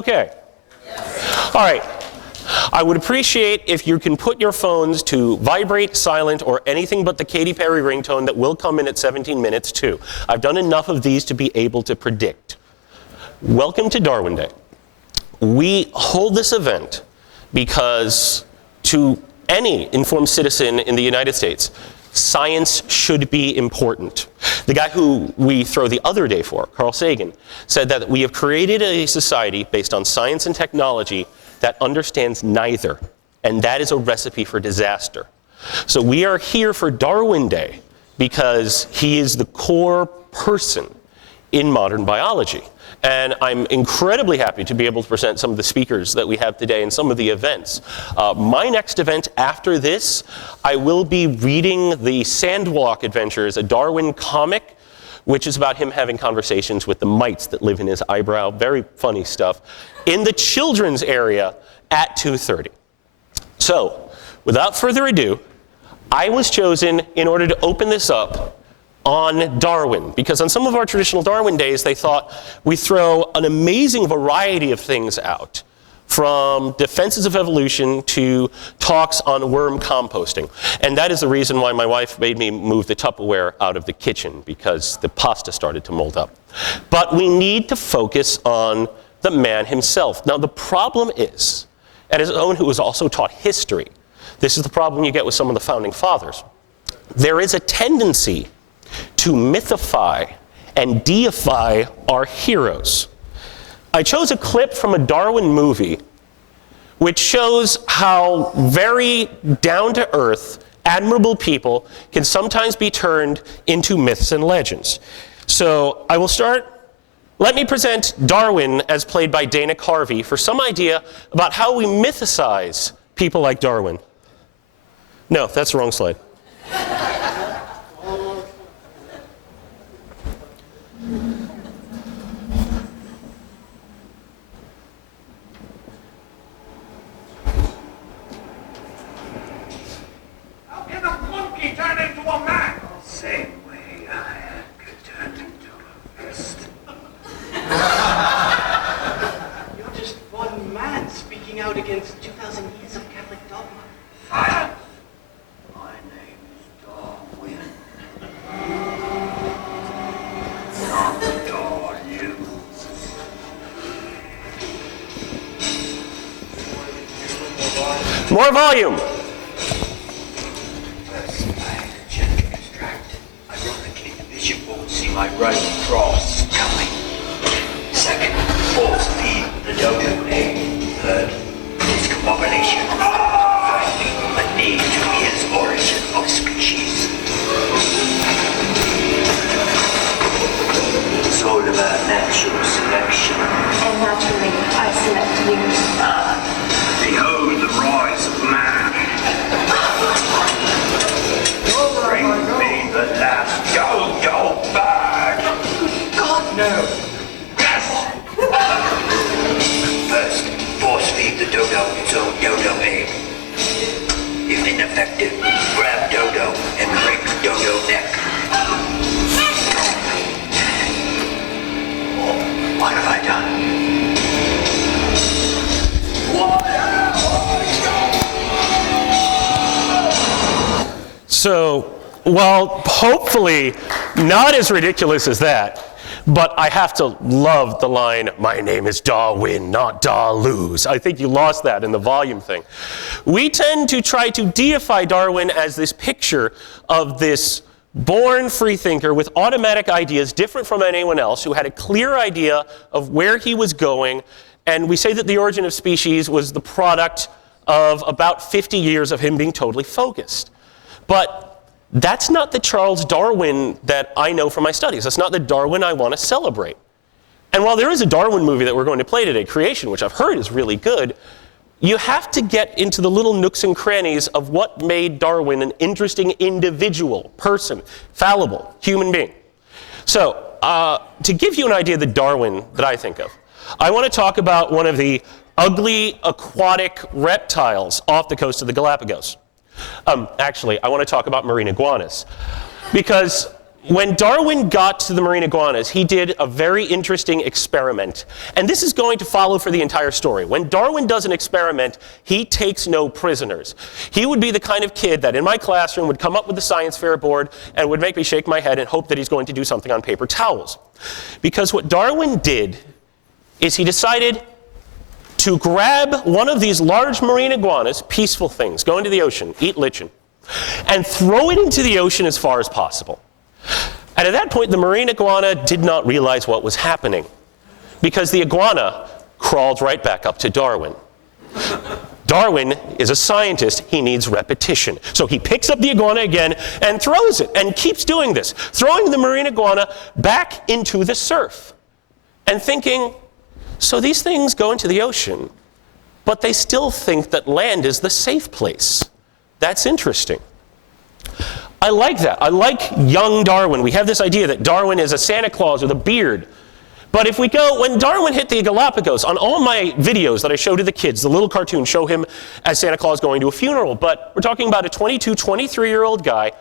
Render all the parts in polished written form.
Okay. All right. I would appreciate if you can put your phones to vibrate, silent, or anything but the Katy Perry ringtone that will come in at 17 minutes too. I've done enough of these to be able to predict. Welcome to Darwin Day. We hold this event because to any informed citizen in the United States, science should be important. The guy who we throw the other day for, Carl Sagan, said that we have created a society based on science and technology that understands neither, and that is a recipe for disaster. So we are here for Darwin Day because he is the core person in modern biology. And I'm incredibly happy to be able to present some of the speakers that we have today and some of the events. My next event after this, I will be reading the Sandwalk Adventures, a Darwin comic, which is about him having conversations with the mites that live in his eyebrow. Very funny stuff. In the children's area at 2:30. So, without further ado, I was chosen in order to open this up on Darwin, because on some of our traditional Darwin days, they thought we throw an amazing variety of things out, from defenses of evolution to talks on worm composting. And that is the reason why my wife made me move the Tupperware out of the kitchen, because the pasta started to mold up. But we need to focus on the man himself. Now, the problem is, and as someone who was also taught history, this is the problem you get with some of the founding fathers. There is a tendency to mythify and deify our heroes. I chose a clip from a Darwin movie which shows how very down-to-earth, admirable people can sometimes be turned into myths and legends. So I will start. Let me present Darwin as played by Dana Carvey for some idea about how we mythicize people like Darwin. No, that's the wrong slide. Out against 2,000 years of Catholic dogma. Silence! My name is Darwin. Not Darwin. More volume. First, I had a gentle distract. Ironically, the bishop won't see my Roman cross coming. Second, force feed the dodo egg. Third, discombobulation. Finally, the need to be its origin of species. It's all about natural selection. And naturally, I select you. Behold the rise of man. Bring me the last dodo bag. God, no. Yes! First, force feed the dodo its own dodo egg. If ineffective, grab dodo and break dodo neck. What have I done? So, well, hopefully not as ridiculous as that, but I have to love the line, "My name is Darwin, not Darluz." I think you lost that in the volume thing. We tend to try to deify Darwin as this picture of this born freethinker with automatic ideas different from anyone else, who had a clear idea of where he was going, and we say that the origin of species was the product of about 50 years of him being totally focused. But that's not the Charles Darwin that I know from my studies. That's not the Darwin I want to celebrate. And while there is a Darwin movie that we're going to play today, Creation, which I've heard is really good, you have to get into the little nooks and crannies of what made Darwin an interesting individual, person, fallible, human being. So, to give you an idea of the Darwin that I think of, I want to talk about one of the ugly aquatic reptiles off the coast of the Galapagos. Actually, I want to talk about marine iguanas. Because When Darwin got to the marine iguanas, he did a very interesting experiment. And this is going to follow for the entire story. When Darwin does an experiment, he takes no prisoners. He would be the kind of kid that in my classroom would come up with the science fair board and would make me shake my head and hope that he's going to do something on paper towels. Because what Darwin did is he decided to grab one of these large marine iguanas, peaceful things, go into the ocean, eat lichen, and throw it into the ocean as far as possible. And at that point, the marine iguana did not realize what was happening, because the iguana crawled right back up to Darwin. Darwin is a scientist. He needs repetition. So he picks up the iguana again and throws it, and keeps doing this, throwing the marine iguana back into the surf, and thinking, so these things go into the ocean, but they still think that land is the safe place. That's interesting. I like that. I like young Darwin. We have this idea that Darwin is a Santa Claus with a beard. But if we go, when Darwin hit the Galapagos, on all my videos that I show to the kids, the little cartoons show him as Santa Claus going to a funeral. But we're talking about a 22, 23-year-old guy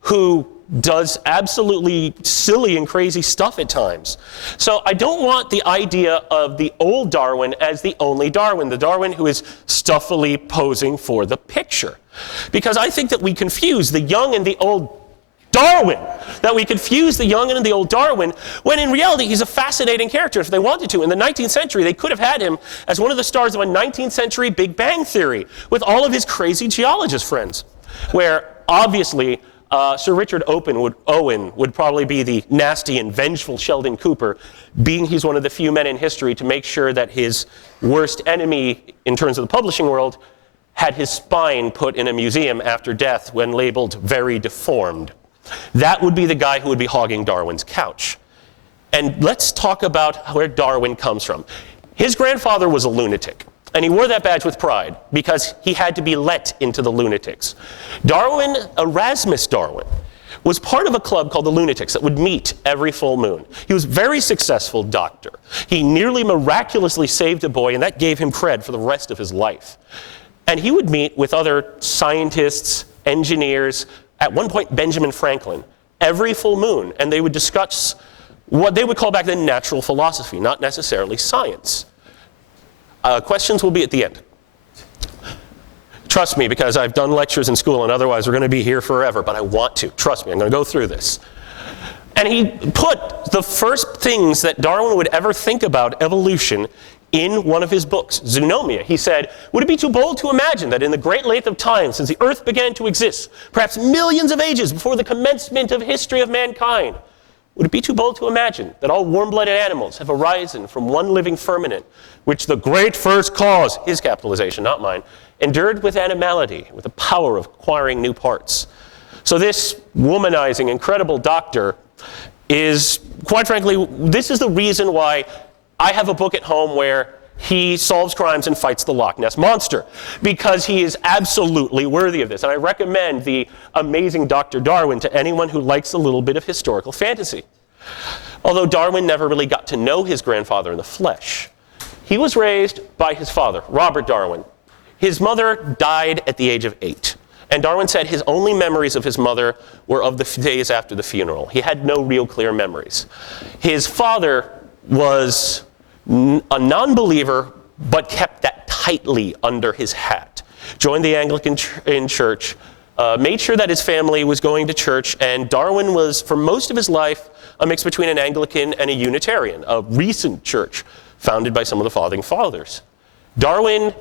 who does absolutely silly and crazy stuff at times. So I don't want the idea of the old Darwin as the only Darwin, the Darwin who is stuffily posing for the picture. Because I think that we confuse the young and the old Darwin, when in reality he's a fascinating character. If they wanted to, in the 19th century, they could have had him as one of the stars of a 19th century Big Bang Theory with all of his crazy geologist friends, where obviously Sir Richard Owen would probably be the nasty and vengeful Sheldon Cooper, being he's one of the few men in history to make sure that his worst enemy in terms of the publishing world had his spine put in a museum after death when labeled very deformed. That would be the guy who would be hogging Darwin's couch. And let's talk about where Darwin comes from. His grandfather was a lunatic, and he wore that badge with pride because he had to be let into the lunatics. Erasmus Darwin, was part of a club called the Lunatics that would meet every full moon. He was a very successful doctor. He nearly miraculously saved a boy, and that gave him cred for the rest of his life. And he would meet with other scientists, engineers, at one point Benjamin Franklin, every full moon, and they would discuss what they would call back then natural philosophy, not necessarily science. Questions will be at the end. Trust me, because I've done lectures in school, and otherwise we're going to be here forever, but I want to. Trust me, I'm going to go through this. And he put the first things that Darwin would ever think about evolution in one of his books, Zoonomia. He said, would it be too bold to imagine that in the great length of time since the earth began to exist, perhaps millions of ages before the commencement of history of mankind, would it be too bold to imagine that all warm-blooded animals have arisen from one living firmament, which the great first cause, his capitalization, not mine, endured with animality, with the power of acquiring new parts? So this womanizing, incredible doctor is, quite frankly, this is the reason why I have a book at home where he solves crimes and fights the Loch Ness Monster, because he is absolutely worthy of this. And I recommend the amazing Dr. Darwin to anyone who likes a little bit of historical fantasy. Although Darwin never really got to know his grandfather in the flesh. He was raised by his father, Robert Darwin. His mother died at the age of 8. And Darwin said his only memories of his mother were of the days after the funeral. He had no real clear memories. His father was a non-believer, but kept that tightly under his hat. Joined the Anglican church, made sure that his family was going to church, and Darwin was, for most of his life, a mix between an Anglican and a Unitarian, a recent church founded by some of the founding fathers. Darwin,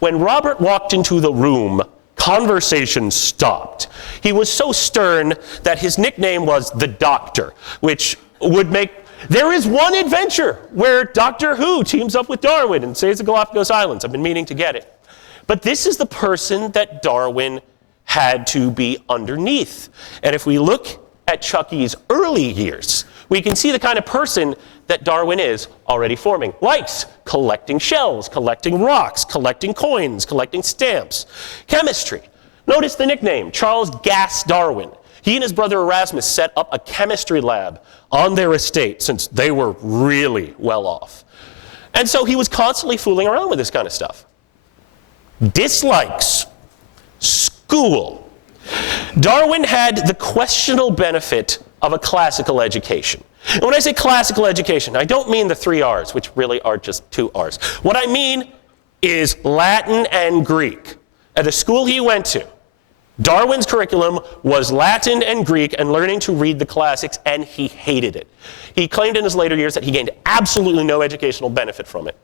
when Robert walked into the room, conversation stopped. He was so stern that his nickname was the Doctor, which would make... There is one adventure where Doctor Who teams up with Darwin and saves the Galapagos Islands. I've been meaning to get it. But this is the person that Darwin had to be underneath. And if we look at Chucky's early years, we can see the kind of person that Darwin is already forming. Likes collecting shells, collecting rocks, collecting coins, collecting stamps. Chemistry. Notice the nickname, Charles Gas Darwin. He and his brother Erasmus set up a chemistry lab on their estate since they were really well off. And so he was constantly fooling around with this kind of stuff. Dislikes. School. Darwin had the questionable benefit of a classical education. And when I say classical education, I don't mean the 3 R's, which really are just 2 R's. What I mean is Latin and Greek. At the school he went to, Darwin's curriculum was Latin and Greek and learning to read the classics, and he hated it. He claimed in his later years that he gained absolutely no educational benefit from it.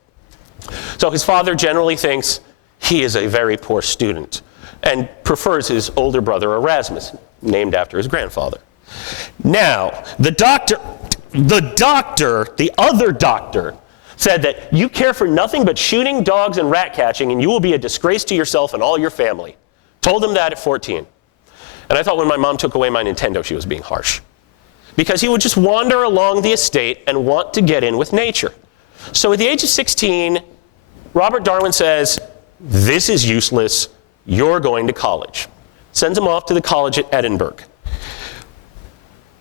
So his father generally thinks he is a very poor student and prefers his older brother Erasmus, named after his grandfather. Now, the other doctor, said that you care for nothing but shooting, dogs, and rat catching, and you will be a disgrace to yourself and all your family. Told him that at 14. And I thought when my mom took away my Nintendo, she was being harsh. Because he would just wander along the estate and want to get in with nature. So at the age of 16, Robert Darwin says, this is useless, you're going to college. Sends him off to the college at Edinburgh.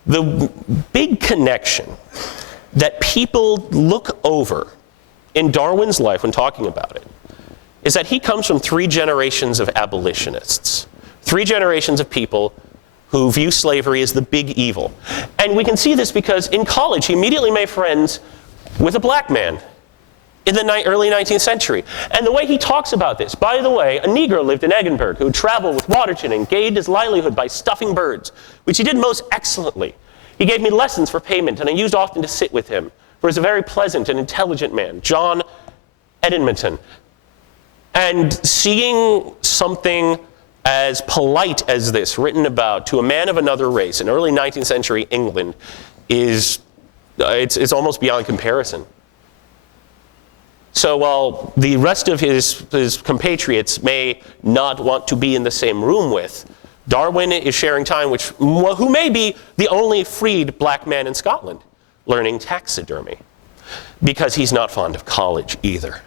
The big connection that people look over in Darwin's life when talking about it is that he comes from 3 generations of abolitionists. 3 generations of people who view slavery as the big evil. And we can see this because in college he immediately made friends with a black man in the early 19th century. And the way he talks about this, by the way, a Negro lived in Edinburgh who traveled with Waterton and gained his livelihood by stuffing birds, which he did most excellently. He gave me lessons for payment, and I used often to sit with him, for he's a very pleasant and intelligent man, John Edmonton. And seeing something as polite as this written about to a man of another race in early 19th century England is, it's almost beyond comparison. So while the rest of his compatriots may not want to be in the same room with, Darwin is sharing time with who may be the only freed black man in Scotland, learning taxidermy, because he's not fond of college either.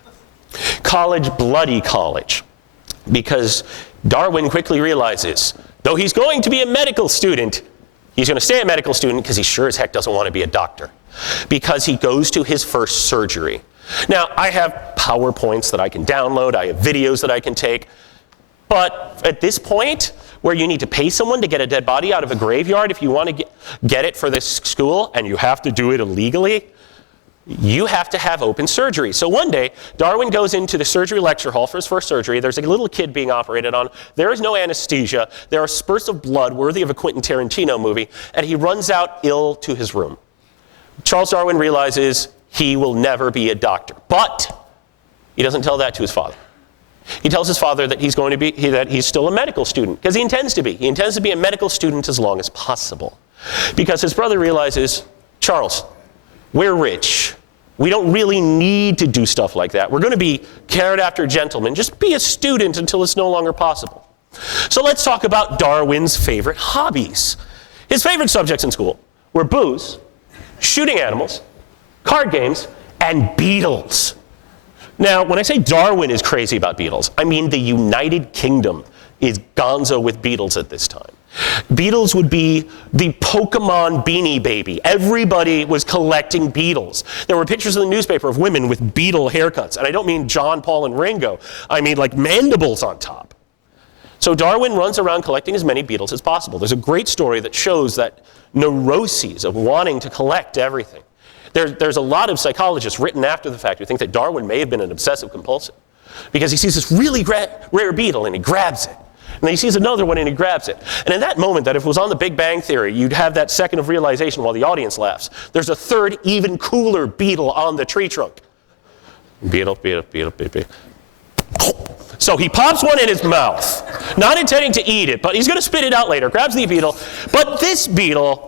College, bloody college, because Darwin quickly realizes, though he's going to be a medical student, he's going to stay a medical student because he sure as heck doesn't want to be a doctor, because he goes to his first surgery. Now, I have PowerPoints that I can download, I have videos that I can take, but at this point, where you need to pay someone to get a dead body out of a graveyard if you want to get it for this school, and you have to do it illegally, you have to have open surgery. So one day, Darwin goes into the surgery lecture hall for his first surgery. There's a little kid being operated on. There is no anesthesia. There are spurts of blood worthy of a Quentin Tarantino movie, and he runs out ill to his room. Charles Darwin realizes he will never be a doctor, but he doesn't tell that to his father. He tells his father that he's going to be, that he's still a medical student, because he intends to be. He intends to be a medical student as long as possible. Because his brother realizes, Charles, we're rich. We don't really need to do stuff like that. We're going to be cared after gentlemen. Just be a student until it's no longer possible. So let's talk about Darwin's favorite hobbies. His favorite subjects in school were booze, shooting animals, card games, and beetles. Now, when I say Darwin is crazy about beetles, I mean the United Kingdom is gonzo with beetles at this time. Beetles would be the Pokemon Beanie Baby. Everybody was collecting beetles. There were pictures in the newspaper of women with beetle haircuts. And I don't mean John, Paul, and Ringo. I mean like mandibles on top. So Darwin runs around collecting as many beetles as possible. There's a great story that shows that neuroses of wanting to collect everything. There's a lot of psychologists written after the fact who think that Darwin may have been an obsessive compulsive, because he sees this really rare beetle and he grabs it. And then he sees another one and he grabs it. And in that moment, that if it was on the Big Bang Theory, you'd have that second of realization while the audience laughs. There's a third, even cooler beetle on the tree trunk. Beetle. So he pops one in his mouth, not intending to eat it, but he's going to spit it out later, grabs the beetle. But this beetle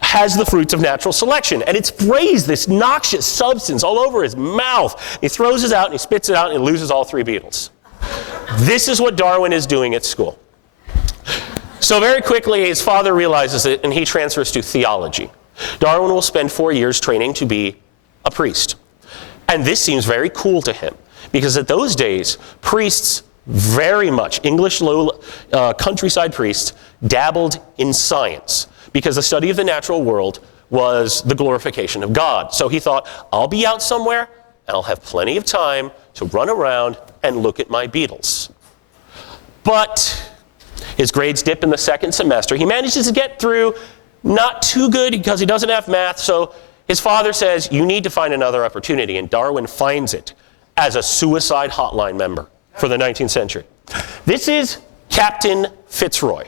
has the fruits of natural selection, and it sprays this noxious substance all over his mouth. He throws it out and he spits it out and he loses all 3 beetles. This is what Darwin is doing at school. So very quickly his father realizes it and he transfers to theology. Darwin will spend 4 years training to be a priest. And this seems very cool to him, because at those days, priests very much, English countryside priests, dabbled in science, because the study of the natural world was the glorification of God. So he thought, I'll be out somewhere and I'll have plenty of time to run around and look at my beetles. But his grades dip in the second semester. He manages to get through not too good because he doesn't have math, so his father says, you need to find another opportunity, and Darwin finds it as a suicide hotline member for the 19th century. This is Captain Fitzroy,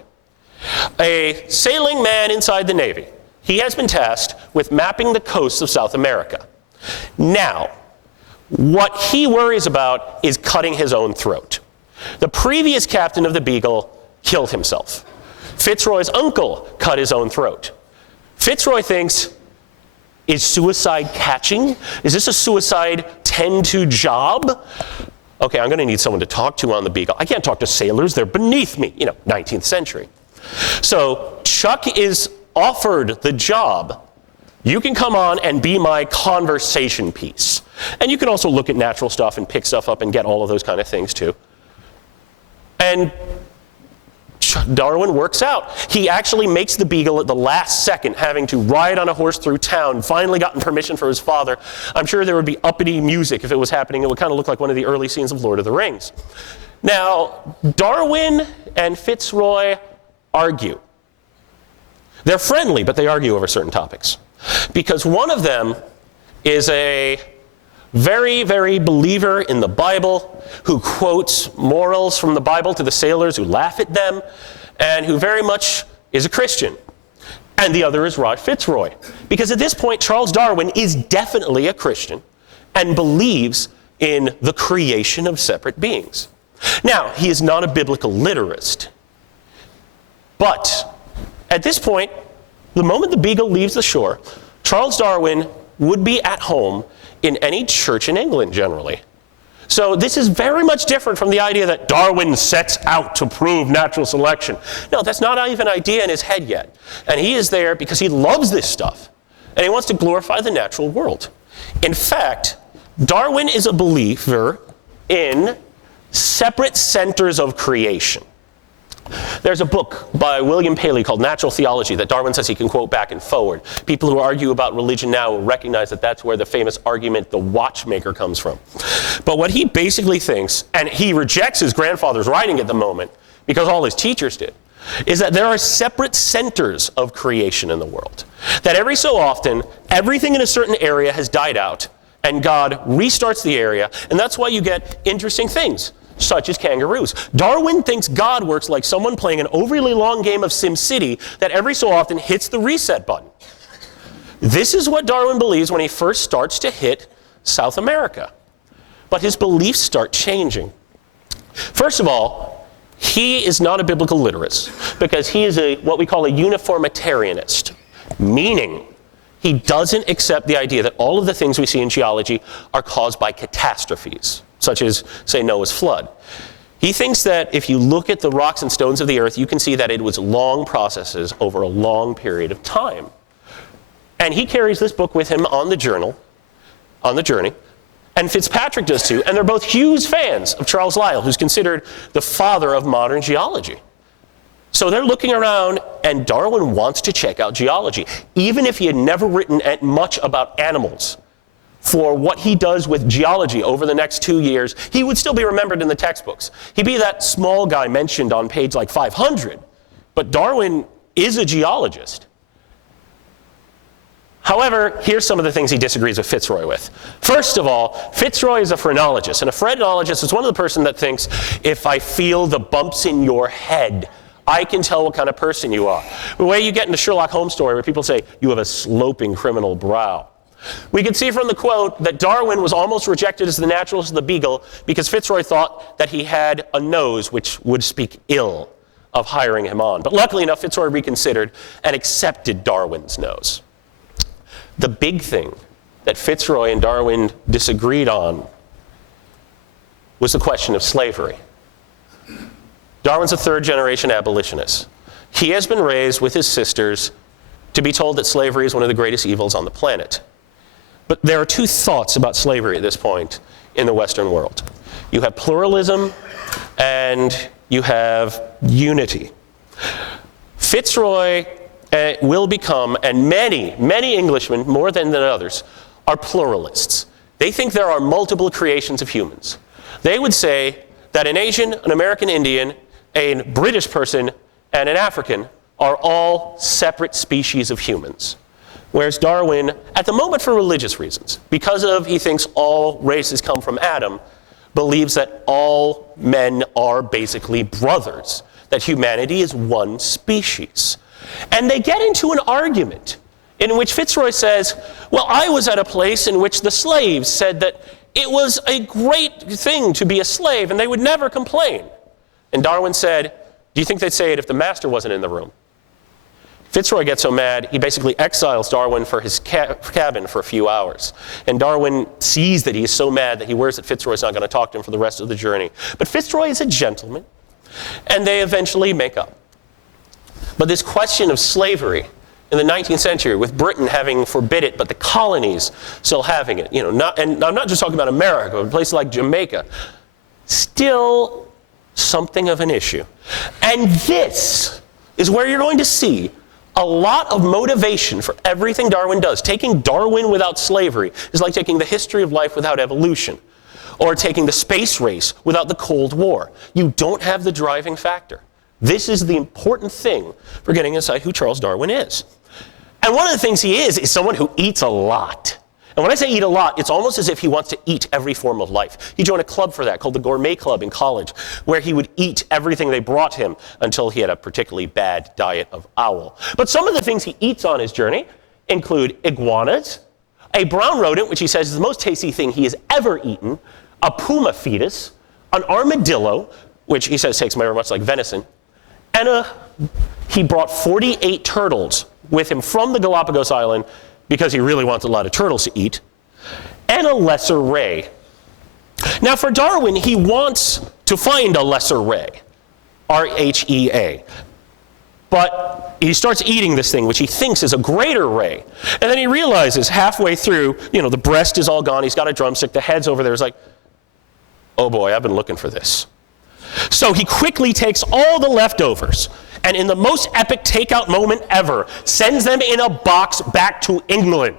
a sailing man inside the Navy. He has been tasked with mapping the coasts of South America. Now, what he worries about is cutting his own throat. The previous captain of the Beagle killed himself. Fitzroy's uncle cut his own throat. Fitzroy thinks, is suicide catching? Is this a suicide 10-2 job? Okay, I'm going to need someone to talk to on the Beagle. I can't talk to sailors. They're beneath me. 19th century. So Chuck is offered the job. You can come on and be my conversation piece. And you can also look at natural stuff and pick stuff up and get all of those kind of things too. And Darwin works out. He actually makes the Beagle at the last second, having to ride on a horse through town, finally gotten permission from his father. I'm sure there would be uppity music if it was happening. It would kind of look like one of the early scenes of Lord of the Rings. Now, Darwin and Fitzroy argue. They're friendly, but they argue over certain topics. Because one of them is a very, very believer in the Bible, who quotes morals from the Bible to the sailors who laugh at them, and who very much is a Christian. And the other is Rod Fitzroy. Because at this point, Charles Darwin is definitely a Christian and believes in the creation of separate beings. Now, he is not a biblical literist. But at this point, the moment the Beagle leaves the shore, Charles Darwin would be at home in any church in England, generally. So this is very much different from the idea that Darwin sets out to prove natural selection. No, that's not even an idea in his head yet. And he is there because he loves this stuff, and he wants to glorify the natural world. In fact, Darwin is a believer in separate centers of creation. There's a book by William Paley called Natural Theology that Darwin says he can quote back and forward. People who argue about religion now will recognize that that's where the famous argument, the watchmaker, comes from. But what he basically thinks, and he rejects his grandfather's writing at the moment because all his teachers did, is that there are separate centers of creation in the world. That every so often, everything in a certain area has died out, and God restarts the area, and that's why you get interesting things, such as kangaroos. Darwin thinks God works like someone playing an overly long game of SimCity that every so often hits the reset button. This is what Darwin believes when he first starts to hit South America. But his beliefs start changing. First of all, he is not a biblical literist because he is what we call a uniformitarianist, meaning he doesn't accept the idea that all of the things we see in geology are caused by catastrophes, such as, say, Noah's flood. He thinks that if you look at the rocks and stones of the earth, you can see that it was long processes over a long period of time. And he carries this book with him on the journey, and Fitzpatrick does too, and they're both huge fans of Charles Lyell, who's considered the father of modern geology. So they're looking around, and Darwin wants to check out geology, even if he had never written much about animals. For what he does with geology over the next 2 years, he would still be remembered in the textbooks. He'd be that small guy mentioned on page like 500, but Darwin is a geologist. However, here's some of the things he disagrees with Fitzroy with. First of all, Fitzroy is a phrenologist, and a phrenologist is one of the person that thinks, if I feel the bumps in your head, I can tell what kind of person you are. The way you get into Sherlock Holmes story where people say, you have a sloping criminal brow. We can see from the quote that Darwin was almost rejected as the naturalist of the Beagle because Fitzroy thought that he had a nose which would speak ill of hiring him on. But luckily enough, Fitzroy reconsidered and accepted Darwin's nose. The big thing that Fitzroy and Darwin disagreed on was the question of slavery. Darwin's a third-generation abolitionist. He has been raised with his sisters to be told that slavery is one of the greatest evils on the planet. But there are two thoughts about slavery at this point in the Western world. You have pluralism and you have unity. Fitzroy will become, and many Englishmen, more than others, are pluralists. They think there are multiple creations of humans. They would say that an Asian, an American Indian, a British person, and an African are all separate species of humans. Whereas Darwin, at the moment for religious reasons, because of he thinks all races come from Adam, believes that all men are basically brothers, that humanity is one species. And they get into an argument in which Fitzroy says, well, I was at a place in which the slaves said that it was a great thing to be a slave and they would never complain. And Darwin said, do you think they'd say it if the master wasn't in the room? Fitzroy gets so mad, he basically exiles Darwin for his cabin for a few hours. And Darwin sees that he is so mad that he worries that Fitzroy's not going to talk to him for the rest of the journey. But Fitzroy is a gentleman, and they eventually make up. But this question of slavery in the 19th century, with Britain having forbid it, but the colonies still having it, and I'm not just talking about America, but places like Jamaica, still something of an issue. And this is where you're going to see a lot of motivation for everything Darwin does. Taking Darwin without slavery is like taking the history of life without evolution, or taking the space race without the Cold War. You don't have the driving factor. This is the important thing for getting inside who Charles Darwin is. And one of the things he is someone who eats a lot. And when I say eat a lot, it's almost as if he wants to eat every form of life. He joined a club for that called the Gourmet Club in college, where he would eat everything they brought him until he had a particularly bad diet of owl. But some of the things he eats on his journey include iguanas, a brown rodent, which he says is the most tasty thing he has ever eaten, a puma fetus, an armadillo, which he says tastes very much like venison, and he brought 48 turtles with him from the Galapagos Island because he really wants a lot of turtles to eat, and a lesser ray. Now for Darwin, he wants to find a lesser ray, R-H-E-A. But he starts eating this thing, which he thinks is a greater ray. And then he realizes halfway through, the breast is all gone, he's got a drumstick, the head's over there. He's like, oh boy, I've been looking for this. So he quickly takes all the leftovers, and in the most epic takeout moment ever, sends them in a box back to England.